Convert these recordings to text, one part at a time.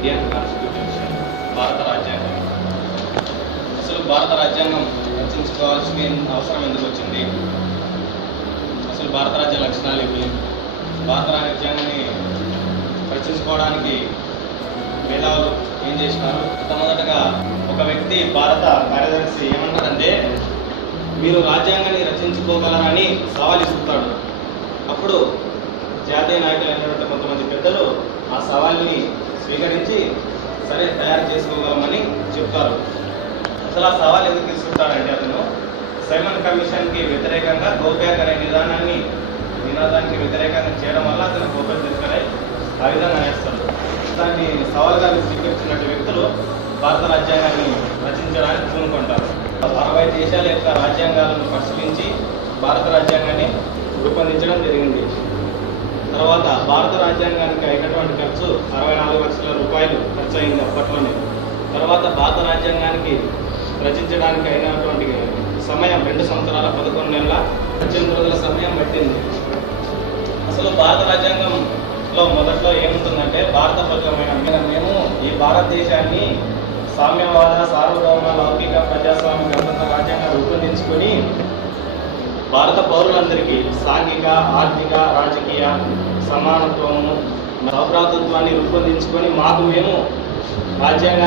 Indian constitution, భారత రాజ్యాంగం. అసలు భారత రాజ్యాంగం రచించుకోవాల్సిన అవసరం ఎందుకు వచ్చింది? అసలు భారత రాజ్య లక్షణాలు ఏవి? భారత రాజ్యాంగాన్ని రచించుకోవడానికి మేధావులు ఏం చేసినారు? మొట్టమొదటగా ఒక వ్యక్తి భారత కార్యదర్శి ఏమన్నాడంటే, మీరు రాజ్యాంగాన్ని రచించుకోగలరని సవాల్ ఇస్తాడు. అప్పుడు జాతీయ నాయకులు అయినటువంటి కొంతమంది పెద్దలు ఆ సవాల్ని స్వీకరించి సరే తయారు చేసుకోగలమని చెప్తారు. అసలు ఆ సవాల్ ఎందుకు తీసుకుంటాడంటే, అతను సైమన్ కమిషన్కి వ్యతిరేకంగా గోబ్యాక్ అనే నినాదానికి వ్యతిరేకంగా చేయడం వల్ల అతను గోబ్యాక్ తీసుకుని ఆ విధంగా వేస్తాడు. దాన్ని సవాల్గా స్వీకరించినట్టు వ్యక్తులు భారత రాజ్యాంగాన్ని రచించడానికి పూనుకుంటారు. 60 దేశాల యొక్క రాజ్యాంగాలను పరిశీలించి భారత రాజ్యాంగాన్ని రూపొందించడం జరిగింది. తర్వాత భారత రాజ్యాంగానికి అయినటువంటి ఖర్చు 64 లక్షల రూపాయలు ఖర్చు అయింది అప్పట్లోనే. తర్వాత భారత రాజ్యాంగానికి రచించడానికి అయినటువంటి సమయం 2 సంవత్సరాల 11 నెలల 18 రోజుల సమయం పట్టింది. అసలు భారత రాజ్యాంగంలో మొదట్లో ఏముంటుందంటే, భారతపరమైన మేము ఈ భారతదేశాన్ని సామ్యవాద, సార్వభౌమ, లౌకిక, ప్రజాస్వామ్య గణతంత్ర రాజ్యాంగం రూపొందించుకొని భారత పౌరులందరికీ సాంఘిక, ఆర్థిక, రాజకీయ సమానత్వము, సౌభ్రాతృత్వాన్ని రూపొందించుకొని మాకు మేము రాజ్యాంగ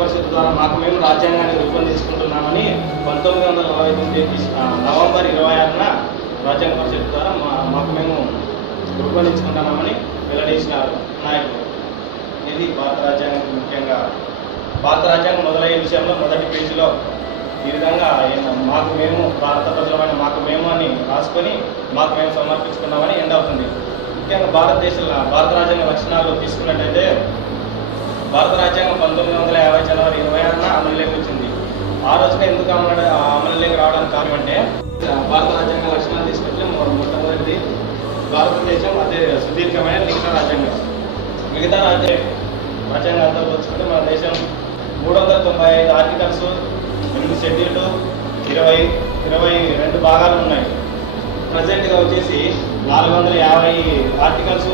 పరిషత్ ద్వారా మాకు మేము రాజ్యాంగాన్ని రూపొందించుకుంటున్నామని 1949 నవంబర్ 26న రాజ్యాంగ పరిషత్ ద్వారా మాకు మేము రూపొందించుకుంటున్నామని వెల్లడించినారు నాయకులు. ఇది భారత రాజ్యాంగం. ముఖ్యంగా భారత రాజ్యాంగం మొదలయ్యే విషయంలో మొదటి పేజీలో ఈ విధంగా మాకు మేము భారత ప్రజలమైన మాకు మేము అని రాసుకొని మాకు మేము సమర్పించుకున్నామని ఎండ్ అవుతుంది. ముఖ్యంగా భారత రాజ్యాంగ లక్షణాలు తీసుకున్నట్టయితే, భారత రాజ్యాంగం 1950 జనవరి 26న అమలులోకి వచ్చింది. ఆ రోజున ఎందుకు అమలులోకి రావడానికి కారణం అంటే, భారత రాజ్యాంగ లక్షణాలు తీసుకుంటే మొట్టమొదటిది భారతదేశం అదే సుదీర్ఘమైన లిఖిత రాజ్యాంగం. మిగతా రాజ్యాంగాలతో పోల్చుకుంటే మన దేశం 395 ఆర్టికల్స్, 8 షెడ్యూళ్ళు, 22 భాగాలు ఉన్నాయి. ప్రజెంట్గా వచ్చేసి 450 ఆర్టికల్స్,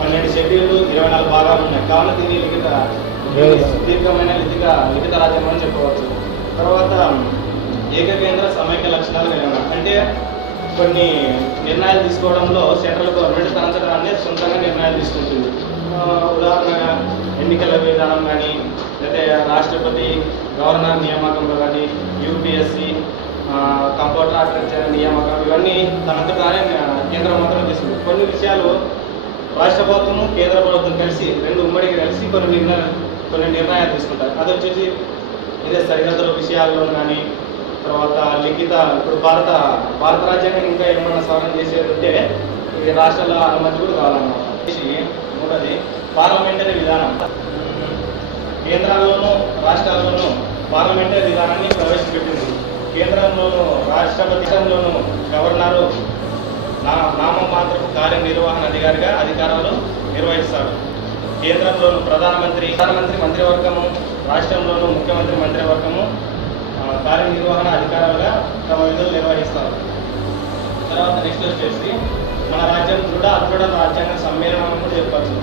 12 షెడ్యూళ్ళు, 24 భాగాలు ఉన్నాయి. కావున దీన్ని సుదీర్ఘమైన లిఖిత రాజ్యాంగం అని చెప్పవచ్చు. తర్వాత ఏకకేంద్ర సమైక్య లక్షణాలు కలిగిన, అంటే కొన్ని నిర్ణయాలు తీసుకోవడంలో సెంట్రల్ గవర్నమెంట్ తనంతటానే సొంతంగా నిర్ణయాలు తీసుకుంటుంది. ఉదాహరణగా ఎన్నికల విధానం కానీ, లేకపోతే రాష్ట్రపతి గవర్నర్ నియామకంలో కానీ, యూపీఎస్సీ, కంప్యూటర్ ఆర్కిటెక్చర్ నియామకం, ఇవన్నీ తనంతటానే కేంద్ర మాత్రం తీసుకుంది. కొన్ని విషయాలు రాష్ట్ర ప్రభుత్వము కేంద్ర ప్రభుత్వం కలిసి ఉమ్మడికి కలిసి కొన్ని నిర్ణయాలు తీసుకుంటారు. అది వచ్చేసి ఇదే సరిహద్దుల విషయాల్లో కానీ, తర్వాత ఇప్పుడు భారత రాజ్యాంగం ఇంకా ఏమన్నా సవరణ చేసేది ఉంటే ఇది రాష్ట్రాల అనుమతి కూడా కావాలన్నమాట. మూడోది పార్లమెంటరీ విధానం. కేంద్రాల్లోనూ రాష్ట్రాల్లోనూ పార్లమెంటరీ విధానాన్ని ప్రవేశపెట్టింది. కేంద్రంలోనూ రాష్ట్రపతిలోనూ గవర్నరు నామమాత్రపు కార్యనిర్వహణ అధికారిగా అధికారాలు నిర్వహిస్తాడు. కేంద్రంలోనూ ప్రధానమంత్రి మంత్రివర్గము, రాష్ట్రంలోనూ ముఖ్యమంత్రి మంత్రివర్గము కార్యనిర్వహణ అధికారాలుగా తమ విధులు నిర్వహిస్తారు. తర్వాత నెక్స్ట్ వచ్చేసి మన రాజ్యం దృఢ రాజ్యాంగ సమ్మేళనం కూడా చెప్పచ్చు.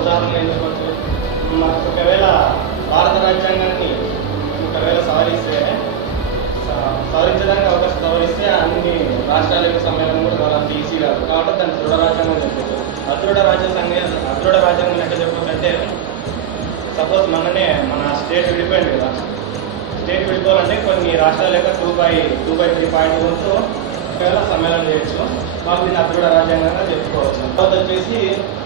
ఉదాహరణ ఏం చెప్పచ్చు, ఒకవేళ భారత రాజ్యాంగాన్ని సవరించడానికి అవకాశం సవరిస్తే అన్ని రాష్ట్రాల యొక్క సమ్మేళనం కూడా కావాలంత ఈజీ కాదు. కాబట్టి దాన్ని దృఢ రాజ్యాంగం చెప్పచ్చు. అదృఢ రాజ్యాంగం ఎక్కడ చెప్పచ్చు అంటే, సపోజ్ మన స్టేట్ విడిపోయింది కదా, స్టేట్ విడిపోవాలంటే కొన్ని రాష్ట్రాల యొక్క 2/3 పాయింట్ వంతు ఒకవేళ సమ్మేళనం చేయొచ్చు. మాకు దీన్ని అదృఢ రాజ్యాంగంగా చెప్పుకోవచ్చు. తర్వాత వచ్చేసి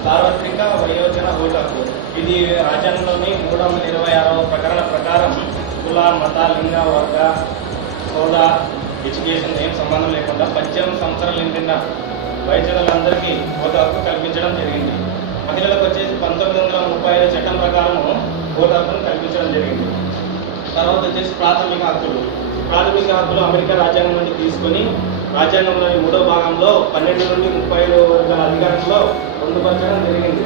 సార్వత్రిక వయోజన ఓటు హక్కు. ఇది రాజ్యాంగంలోని 326వ ప్రకరణ ప్రకారం కుల, మత, లింగ, వర్గ, హోదా, ఎడ్యుకేషన్ ఏం సంబంధం లేకుండా 18 సంవత్సరాలు నిండిన వయసులందరికీ ఓటు హక్కు కల్పించడం జరిగింది. మహిళలకు వచ్చేసి 1935 చట్టం ప్రకారం ఓటు హక్కును కల్పించడం జరిగింది. తర్వాత వచ్చేసి ప్రాథమిక హక్కులు అమెరికా రాజ్యాంగం నుండి తీసుకొని రాజ్యాంగంలోని 3వ భాగంలో 12 నుండి 30 వర్గాల అధికారంలో పొందుపరచడం జరిగింది.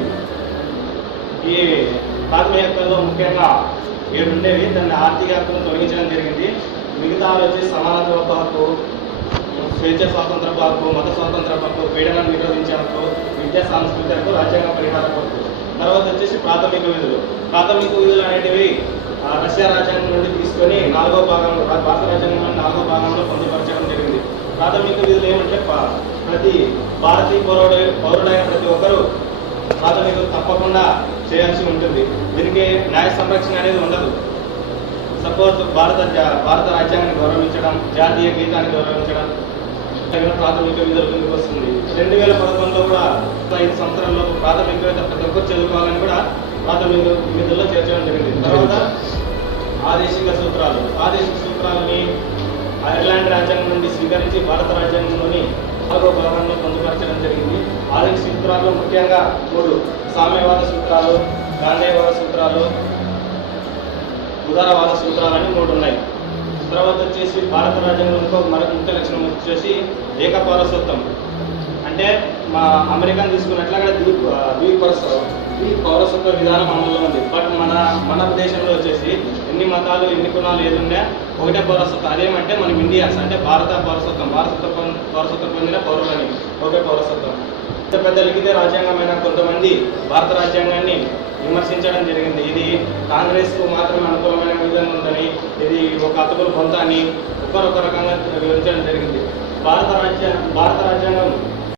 ఈ ప్రాథమిక హక్కుల్లో ముఖ్యంగా 7 ఉండేవి. దాన్ని ఆర్థిక హక్కును తొలగించడం జరిగింది. మిగతా వచ్చేసి సమానత్వ హక్కు, స్వేచ్ఛ స్వాతంత్ర హక్కు, మత స్వాతంత్ర హక్కు, పీడనాన్ని నిరోధించే హక్కు, విద్యా సాంస్కృతిక హక్కు, రాజ్యాంగ పరిహార హక్కు. తర్వాత వచ్చేసి ప్రాథమిక విధులు. ప్రాథమిక విధులు అనేటివి రష్యా రాజ్యాంగం నుండి తీసుకొని భారత రాజ్యాంగంలో 4వ భాగంలో పొందుపరచడం జరిగింది. ప్రాథమిక విధులు ఏమంటే ప్రతి భారతీయ పౌరుడైన ప్రతి ఒక్కరూ ప్రాథమిక తప్పకుండా చేయాల్సి ఉంటుంది. దీనికి న్యాయ సంరక్షణ అనేది ఉండదు. సపోజ్ భారత రాజ్యాంగాన్ని గౌరవించడం, జాతీయ గీతాన్ని గౌరవించడం ప్రాథమిక విధుల కిందకి వస్తుంది. 2011లో కూడా 5 సంవత్సరాల్లో ప్రాథమిక విధులు ప్రతి ఒక్కరు చదువుకోవాలని కూడా ప్రాథమిక విధుల్లో చేర్చడం జరిగింది. తర్వాత ఆదేశిక సూత్రాలని ఐర్లాండ్ రాజ్యాంగం నుండి స్వీకరించి భారత రాజ్యాంగంలోని 4వ భాగంలో పొందుపరచడం జరిగింది. ఆదేశిక సూత్రాల్లో ముఖ్యంగా 3 సామ్యవాద సూత్రాలు, గాంధేయవాద సూత్రాలు, ఉదారవాద సూత్రాలని 3 ఉన్నాయి. తర్వాత వచ్చేసి భారత రాజ్యాంగంలో మరొక ముఖ్య లక్షణం వచ్చేసి ఏక పౌరసత్వం. అంటే మా అమెరికాను తీసుకున్నట్లుగా పౌరసత్వ విధానం అమల్లో ఉంది. బట్ మన దేశంలో వచ్చేసి ఎన్ని మతాలు ఎన్ని కులాలు ఏదున్నా ఒకటే పౌరసత్వం. అదేమంటే మనం ఇండియన్స్ అంటే భారత పౌరసత్వం పొందిన పౌరులని ఒకే పౌరసత్వం. పెద్ద లిఖిత రాజ్యాంగమైన కొంతమంది భారత రాజ్యాంగాన్ని విమర్శించడం జరిగింది. ఇది కాంగ్రెస్కు మాత్రమే అనుకూలమైన విధంగా ఉందని, ఇది ఒక అతుకుల పొంత అని ఒకరొక రకంగా వివరించడం జరిగింది. భారత రాజ్యాంగం